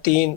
3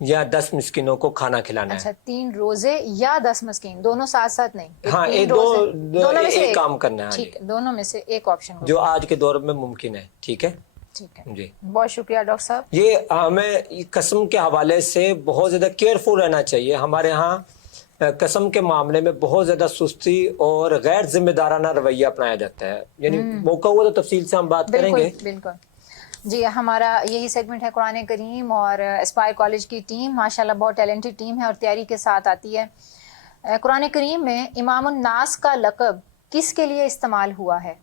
یا 10 مسکینوں کو کھانا کھلانا اچھا ہے. 3 روزے یا 10 مسکین دونوں ساتھ ساتھ نہیں. ہاں تین ایک روزے، دونوں میں سے ایک کام کرنا ہے. ٹھیک ہے، دونوں میں سے ایک آپشن جو آج کے دور میں ممکن ہے. ٹھیک ہے ٹھیک ہے. جی. بہت شکریہ ڈاکٹر صاحب. یہ ہمیں قسم کے حوالے سے بہت زیادہ کیئرفل رہنا چاہیے. ہمارے ہاں قسم کے معاملے میں بہت زیادہ سستی اور غیر ذمہ دارانہ رویہ اپنایا جاتا ہے. یعنی موقع ہوا تو تفصیل سے ہم بات کریں گے. بالکل. جی ہمارا یہی سیگمنٹ ہے قرآن کریم، اور اسپائر کالج کی ٹیم ماشاءاللہ بہت ٹیلنٹڈ ٹیم ہے اور تیاری کے ساتھ آتی ہے. قرآن کریم میں امام الناس کا لقب کس کے لیے استعمال ہوا ہے؟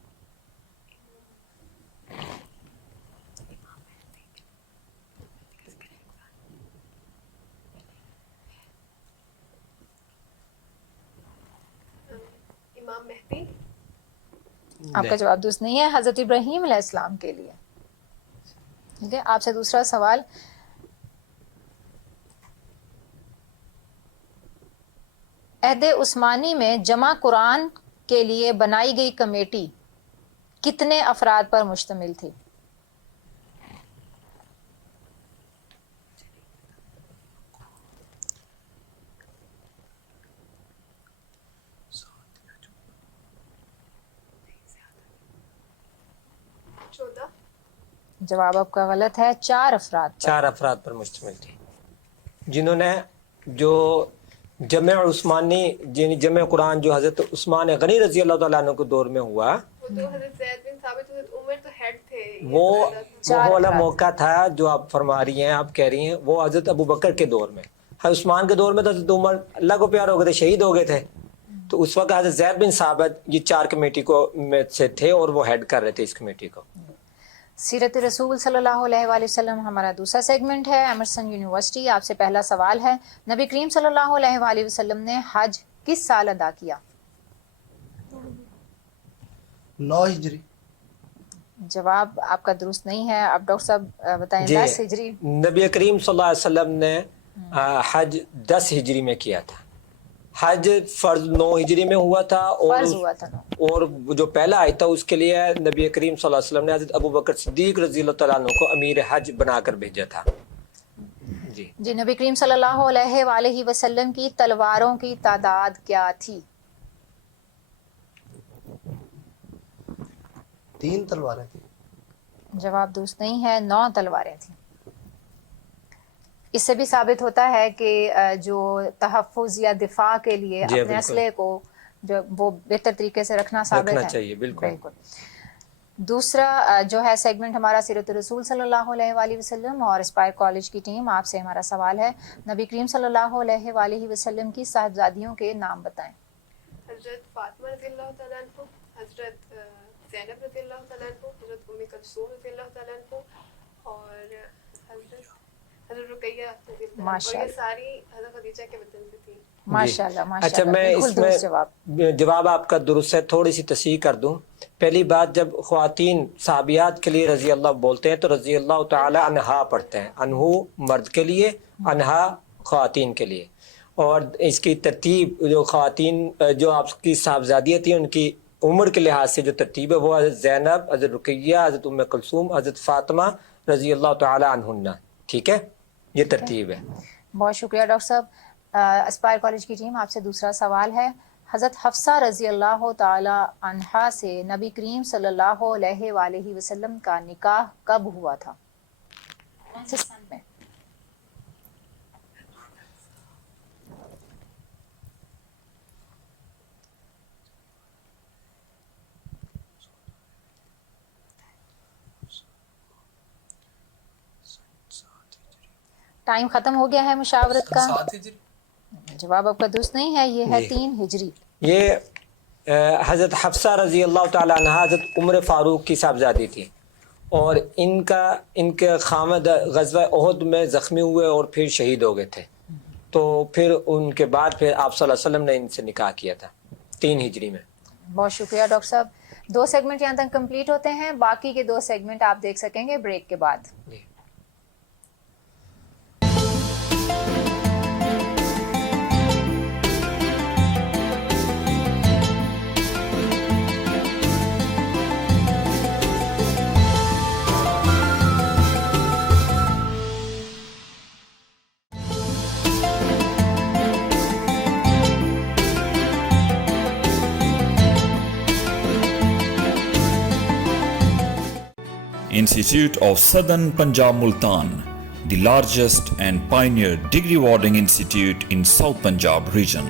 امام مہدی. آپ کا جواب درست نہیں ہے، حضرت ابراہیم علیہ السلام کے لیے. ٹھیک ہے. آپ سے دوسرا سوال، عہد عثمانی میں جمع قرآن کے لیے بنائی گئی کمیٹی کتنے افراد پر مشتمل تھی؟ جواب آپ کا غلط ہے، 4 افراد پر. 4 افراد پر مشتمل تھی، جنہوں نے جو جمع عثمانی یعنی جمع قرآن جو حضرت عثمان غنی رضی اللہ تعالیٰ عنہ کے دور میں ہوا، وہ تو حضرت زید بن ثابت، حضرت عمر تو ہیڈ تھے. وہ چار والا افراد. موقع تھا جو آپ فرما رہی ہیں، آپ کہہ رہی ہیں وہ حضرت ابو بکر کے دور میں. حضرت عثمان کے دور میں تو حضرت عمر اللہ کو پیار ہو گئے تھے، شہید ہو گئے تھے. تو اس وقت حضرت زید بن ثابت یہ 4 کمیٹی کو میں سے تھے اور وہ ہیڈ کر رہے تھے اس کمیٹی کو. سیرت رسول صلی اللہ علیہ وآلہ وسلم ہمارا دوسرا سیگمنٹ ہے. ایمرسن یونیورسٹی، آپ سے پہلا سوال ہے، نبی کریم صلی اللہ علیہ وآلہ وسلم نے حج کس سال ادا کیا؟ 9 ہجری. جواب آپ کا درست نہیں ہے. آپ ڈاکٹر صاحب بتائیں. 10 ہجری. نبی کریم صلی اللہ علیہ وسلم نے حج 10 ہجری میں کیا تھا. حج فرض 9 ہجری میں ہوا تھا، فرض ہوا تھا. اور جو پہلا آیا تھا اس کے لیے نبی کریم صلی اللہ علیہ وسلم نے حضرت ابو بکر صدیق رضی اللہ تعالیٰ عنہ کو امیر حج بنا کر بھیجا تھا. جی نبی کریم صلی اللہ علیہ وآلہ وسلم کی تلواروں کی تعداد کیا تھی؟ 3 تلواریں تھیں. جواب درست نہیں ہے، 9 تلواریں تھیں. اس سے بھی ثابت ہوتا ہے کہ جو تحفظ یا دفاع کے لیے اپنے اسلحے کو جو وہ بہتر طریقے سے رکھنا ثابت ہے. چاہیے. بالکل. دوسرا جو ہے سیگمنٹ ہمارا سیرت رسول صلی اللہ علیہ وآلہ وسلم اور اسپائر کالج کی ٹیم، آپ سے ہمارا سوال ہے، نبی کریم صلی اللہ علیہ وآلہ وسلم کی صاحبزادیوں کے نام بتائیں. حضرت فاطمہ رضی اللہ تعالیٰ عنہ، حضرت زینب رضی اللہ تعالیٰ عنہ، حضرت ام کلثوم رضی اللہ تعالیٰ عنہ، اور حضرت رقیہ رضی اللہ عنہ. اور یہ ساری حضرت خدیجہ کے وطن سے تھی. ماشاءاللہ اچھا میں اس میں جواب آپ کا درست ہے، تھوڑی سی تصحیح کر دوں. پہلی بات، جب خواتین صحابیات کے لیے رضی اللہ بولتے ہیں تو رضی اللہ تعالی عنہا پڑھتے ہیں. انہو مرد کے لیے، انہا خواتین کے لیے. اور اس کی ترتیب جو خواتین جو آپ کی صاحبزادیاں تھیں ان کی عمر کے لحاظ سے جو ترتیب ہے وہ حضرت زینب، حضرت رقیہ، حضرت ام کلثوم، حضرت فاطمہ رضی اللہ تعالی عنہن. ٹھیک ہے، یہ ترتیب ہے. بہت شکریہ ڈاکٹر صاحب. اسپائر کالج کی ٹیم، آپ سے دوسرا سوال ہے، حضرت حفصہ رضی اللہ تعالی عنہا سے نبی کریم صلی اللہ علیہ وآلہ وسلم کا نکاح کب ہوا تھا؟ کون سے سن میں؟ ٹائم ختم ہو گیا ہے مشاورت کا. جواب آپ کا درست نہیں ہے، یہ ہے 3 ہجری. یہ حضرت حفصہ رضی اللہ تعالی عنہ حضرت عمر فاروق کی صاحبزادی تھی، اور ان کے خامد غزوہ احد میں زخمی ہوئے اور پھر شہید ہو گئے تھے. تو پھر ان کے بعد پھر آپ صلی اللہ علیہ وسلم نے ان سے نکاح کیا تھا 3 ہجری میں. بہت شکریہ ڈاکٹر صاحب. 2 سیگمنٹ یہاں تک کمپلیٹ ہوتے ہیں، باقی کے 2 سیگمنٹ آپ دیکھ سکیں گے بریک کے بعد. جی. Institute of Southern Punjab Multan, the largest and pioneer degree awarding institute in South Punjab region.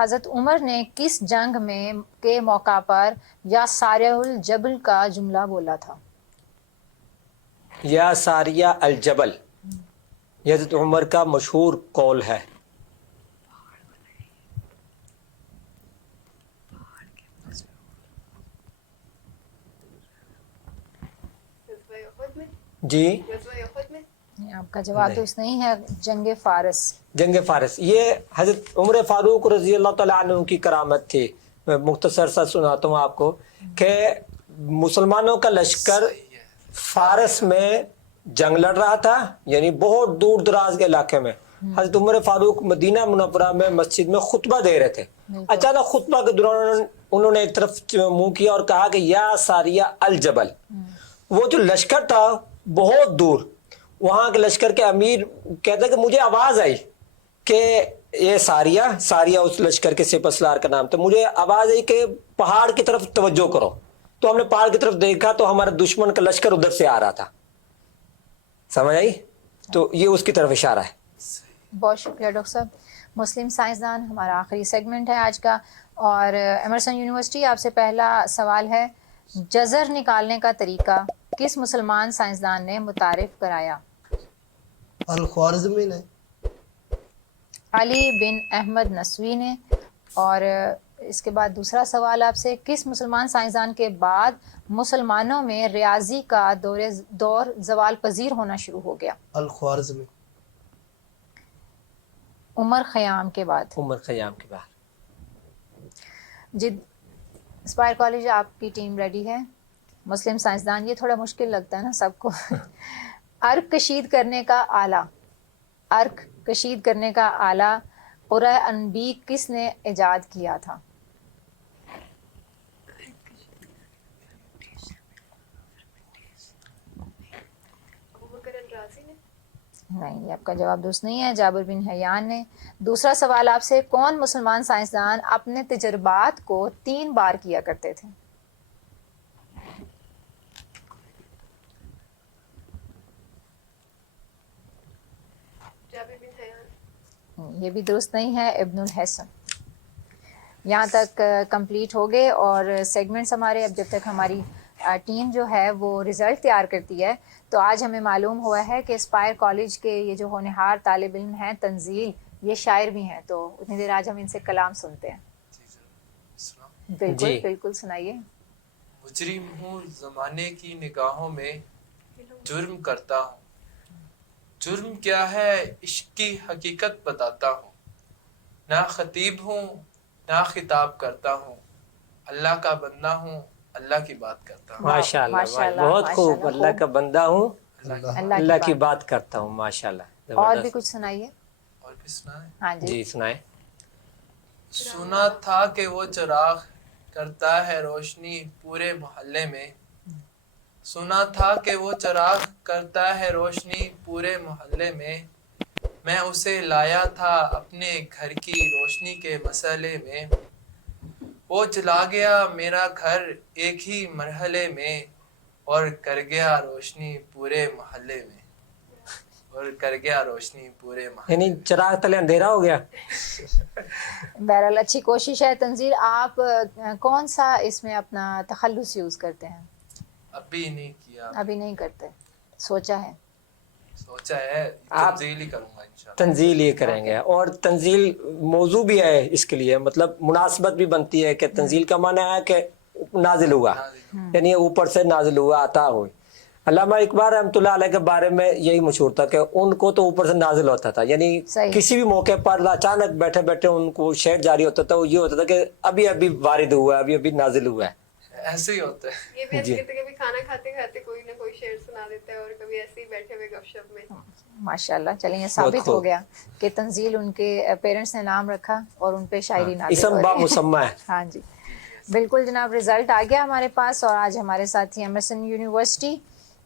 حضرت عمر نے کس جنگ میں کے موقع پر یا ساریہ الجبل کا جملہ بولا تھا؟ یا ساریہ الجبل یہ حضرت عمر کا مشہور قول ہے. غزوہ احد میں. جی غزوہ احد میں. آپ کا جواب درست نہیں ہے، جنگ فارس. جنگ فارس. یہ حضرت عمر فاروق رضی اللہ تعالیٰ عنہ کی کرامت تھی. میں مختصر سا سناتا ہوں آپ کو کہ مسلمانوں کا لشکر فارس میں جنگ لڑ رہا تھا، یعنی بہت دور دراز کے علاقے میں. حضرت عمر فاروق مدینہ منورہ میں مسجد میں خطبہ دے رہے تھے. اچانک خطبہ کے دوران انہوں نے ایک طرف منہ کیا اور کہا کہ یا ساریہ الجبل. وہ جو لشکر تھا بہت دور، وہاں کے لشکر کے امیر کہتے کہ مجھے آواز آئی کہ یہ ساریہ اس لشکر کے سپہ سالار کا نام تھا. مجھے آواز آئی کہ پہاڑ کی طرف توجہ کرو. تو ہم نے پہاڑ کی طرف دیکھا تو ہمارا دشمن کا لشکر ادھر سے آ رہا تھا. سمجھ آئی؟ تو یہ اس کی طرف اشارہ ہے. بہت شکریہ ڈاکٹر صاحب. مسلم سائنسدان ہمارا آخری سیگمنٹ ہے آج کا، اور ایمرسن یونیورسٹی آپ سے پہلا سوال ہے، جزر نکالنے کا طریقہ کس مسلمان سائنسدان نے متعارف کرایا؟ الخوارزمی نے. علی بن احمد نسوی نے. اور اس کے بعد دوسرا سوال آپ سے، کس مسلمان سائنسدان کے بعد مسلمانوں میں ریاضی کا دور زوال پذیر ہونا شروع ہو گیا؟ الخوارزمی. عمر خیام کے بعد. عمر خیام کے بعد. جی اسپائر کالج آپ کی ٹیم ریڈی ہے. مسلم سائنسدان، یہ تھوڑا مشکل لگتا ہے نا سب کو. عرق کشید کرنے کا آلہ، عرق کشید کرنے کا آلہ قرۂ انبیق کس نے ایجاد کیا تھا؟ ابوبکر الرازی نے. نہیں، یہ آپ کا جواب درست نہیں ہے، جابر بن حیان نے. دوسرا سوال آپ سے، کون مسلمان سائنسدان اپنے تجربات کو 3 بار کیا کرتے تھے؟ جابر بن حیان. یہ بھی درست نہیں ہے، ابن الحسن. یہاں تک کمپلیٹ ہو گئے، اور سیگمنٹس ہمارے اب جب تک ہماری ٹیم جو ہے وہ رزلٹ تیار کرتی ہے، تو آج ہمیں معلوم ہوا ہے کہ اسپائر کالج کے یہ جو ہونہار طالب علم ہیں تنزیل، یہ شاعر بھی ہیں. تو اتنی دیر آج ہم ان سے کلام سنتے ہیں. بالکل بالکل سنائیے. مجرم ہوں زمانے کی نگاہوں میں، جرم کرتا ہوں. جرم کیا ہے عشق کی حقیقت بتاتا ہوں. نہ خطیب ہوں نہ خطاب کرتا ہوں، اللہ کا بندہ ہوں اللہ کی بات کرتا ہوں. ماشاء اللہ، بہت خوب. اللہ کا بندہ ہوں، اللہ کی بات کرتا ہوں. ماشاء اللہ. اور بھی کچھ سنائیے. اور بھی سنائیں. ہاں جی سنائیں. سنا تھا کہ وہ چراغ کرتا ہے روشنی پورے محلے میں. سنا تھا کہ وہ چراغ کرتا ہے روشنی پورے محلے میں. میں اسے لایا تھا اپنے گھر کی روشنی کے مسئلے میں. وہ چلا گیا میرا گھر ایک ہی مرحلے میں، اور کر گیا روشنی پورے محلے میں. اور کر گیا روشنی پورے محلے. یعنی چراغ تلے اندھیرا ہو گیا. بہرحال اچھی کوشش ہے. تنزیل، آپ کون سا اس میں اپنا تخلص یوز کرتے ہیں؟ ابھی نہیں کیا. ابھی نہیں کرتے، سوچا ہے؟ سوچا ہے آپ تنزیل ہی کروں گا انشاءاللہ. تنزیل یہ کریں گے، اور تنزیل موضوع بھی ہے اس کے لیے، مطلب مناسبت بھی بنتی ہے کہ تنزیل کا معنی ہے کہ نازل ہوا، یعنی اوپر سے نازل ہوا، عطا ہوئی. علامہ اقبال رحمۃ اللہ علیہ کے بارے میں یہی مشہور تھا کہ ان کو تو اوپر سے نازل ہوتا تھا، یعنی کسی بھی موقع پر اچانک بیٹھے بیٹھے ان کو شعر جاری ہوتا تھا. وہ یہ ہوتا تھا کہ ابھی ابھی وارد ہوا ہے، ابھی ابھی نازل ہوا ہے. ایسے ہی ہوتا ہے. یہ بھی ایسے کہتے کبھی کھانا کھاتے کھاتے کوئی نہ کوئی شعر سنا دیتا ہے، اور کبھی ایسے ہی بیٹھے ہوئے گپ شپ میں. ماشاءاللہ. چلیں یہ ثابت ہو گیا کہ تنزیل ان کے پیرنٹس نے نام رکھا اور ان پہ شاعری نازل اسم ہوئی. با مسمى ہے. ہاں جی بالکل جناب. رزلٹ آ گیا ہمارے پاس، اور آج ہمارے ساتھ ہی ایمرسن یونیورسٹی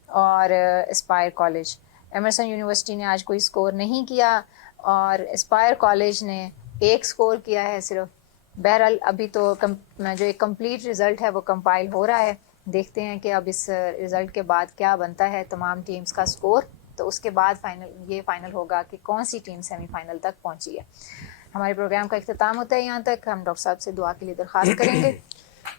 اور اسپائر کالج. ایمرسن یونیورسٹی نے آج کوئی سکور نہیں کیا، اور اسپائر کالج نے 1 سکور کیا ہے صرف. بہرحال ابھی تو جو ایک کمپلیٹ رزلٹ ہے وہ کمپائل ہو رہا ہے. دیکھتے ہیں کہ اب اس رزلٹ کے بعد کیا بنتا ہے تمام ٹیمز کا سکور. تو اس کے بعد فائنل ہوگا کہ کون سی ٹیم سیمی فائنل تک پہنچی ہے. ہمارے پروگرام کا اختتام ہوتا ہے یہاں تک. ہم ڈاکٹر صاحب سے دعا کے لیے درخواست کریں گے.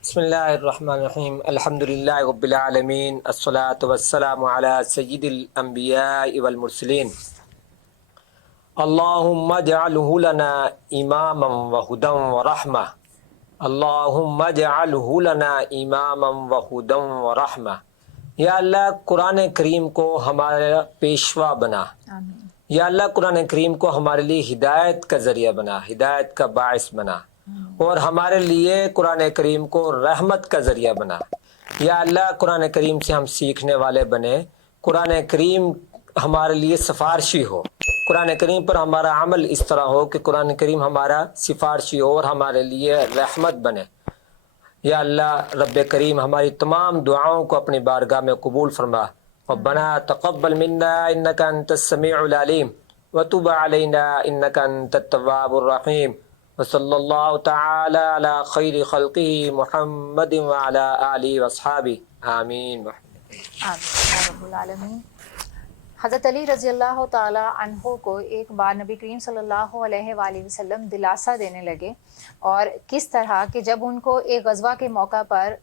بسم اللہ الرحمن الرحیم الحمد للہ رب العالمین الصلاۃ والسلام علی سید الانبیاء والمرسلین اللہم اجعلہ لنا اماما وہدا ورحمہ اللہم اجعلہ لنا اماما وہدا ورحمہ. یا اللہ قرآن کریم کو ہمارا پیشوا بنا. آمین. یا اللہ قرآن کریم کو ہمارے لیے ہدایت کا ذریعہ بنا، ہدایت کا باعث بنا، اور ہمارے لیے قرآن کریم کو رحمت کا ذریعہ بنا. یا اللہ قرآن کریم سے ہم سیکھنے والے بنے، قرآن کریم ہمارے لیے سفارشی ہو، قرآن کریم پر ہمارا عمل اس طرح ہو کہ قرآن کریم ہمارا سفارشی ہو اور ہمارے لیے رحمت بنے. یا اللہ رب کریم ہماری تمام دعاؤں کو اپنی بارگاہ میں قبول فرما. ربنا تقبل منا انك انت السميع العليم وتب علينا انك انت التواب الرحيم وصلى الله تعالى على خير خلقه محمد وعلى آله واصحابه آمين. آمین یا رب العالمین. حضرت علی رضی اللہ تعالی عنہ کو ایک بار نبی کریم صلی اللہ علیہ وآلہ وسلم دلاسا دینے لگے، اور کس طرح کہ جب ان کو ایک غزوہ کے موقع پر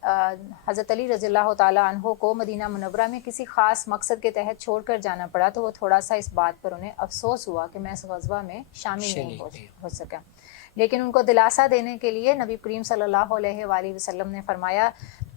حضرت علی رضی اللہ تعالی عنہ کو مدینہ منورہ میں کسی خاص مقصد کے تحت چھوڑ کر جانا پڑا، تو وہ تھوڑا سا اس بات پر انہیں افسوس ہوا کہ میں اس غزوہ میں شامل نہیں ہو سکا. لیکن ان کو دلاسا دینے کے لیے نبی کریم صلی اللہ علیہ وآلہ وسلم نے فرمایا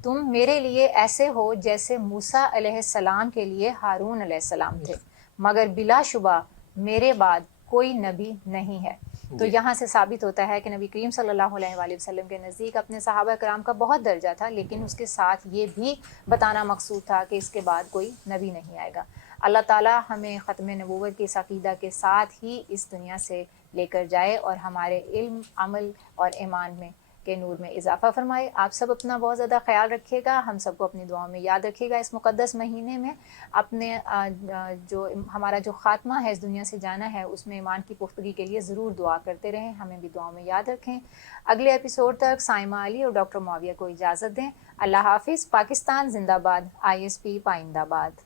تم میرے لیے ایسے ہو جیسے موسیٰ علیہ السلام کے لیے ہارون علیہ السلام تھے، مگر بلا شبہ میرے بعد کوئی نبی نہیں ہے. تو یہاں سے ثابت ہوتا ہے کہ نبی کریم صلی اللہ علیہ وآلہ وسلم کے نزدیک اپنے صحابہ کرام کا بہت درجہ تھا، لیکن اس کے ساتھ یہ بھی بتانا مقصود تھا کہ اس کے بعد کوئی نبی نہیں آئے گا. اللہ تعالیٰ ہمیں ختم نبوت کے اس عقیدہ کے ساتھ ہی اس دنیا سے لے کر جائے اور ہمارے علم، عمل اور ایمان میں کے نور میں اضافہ فرمائے. آپ سب اپنا بہت زیادہ خیال رکھیے گا، ہم سب کو اپنی دعاؤں میں یاد رکھیے گا. اس مقدس مہینے میں اپنے جو ہمارا جو خاتمہ ہے اس دنیا سے جانا ہے، اس میں ایمان کی پختگی کے لیے ضرور دعا کرتے رہیں، ہمیں بھی دعاؤں میں یاد رکھیں. اگلے ایپیسوڈ تک سائمہ علی اور ڈاکٹر معاویہ کو اجازت دیں. اللہ حافظ. پاکستان زندہ باد. ISP پائندہ باد.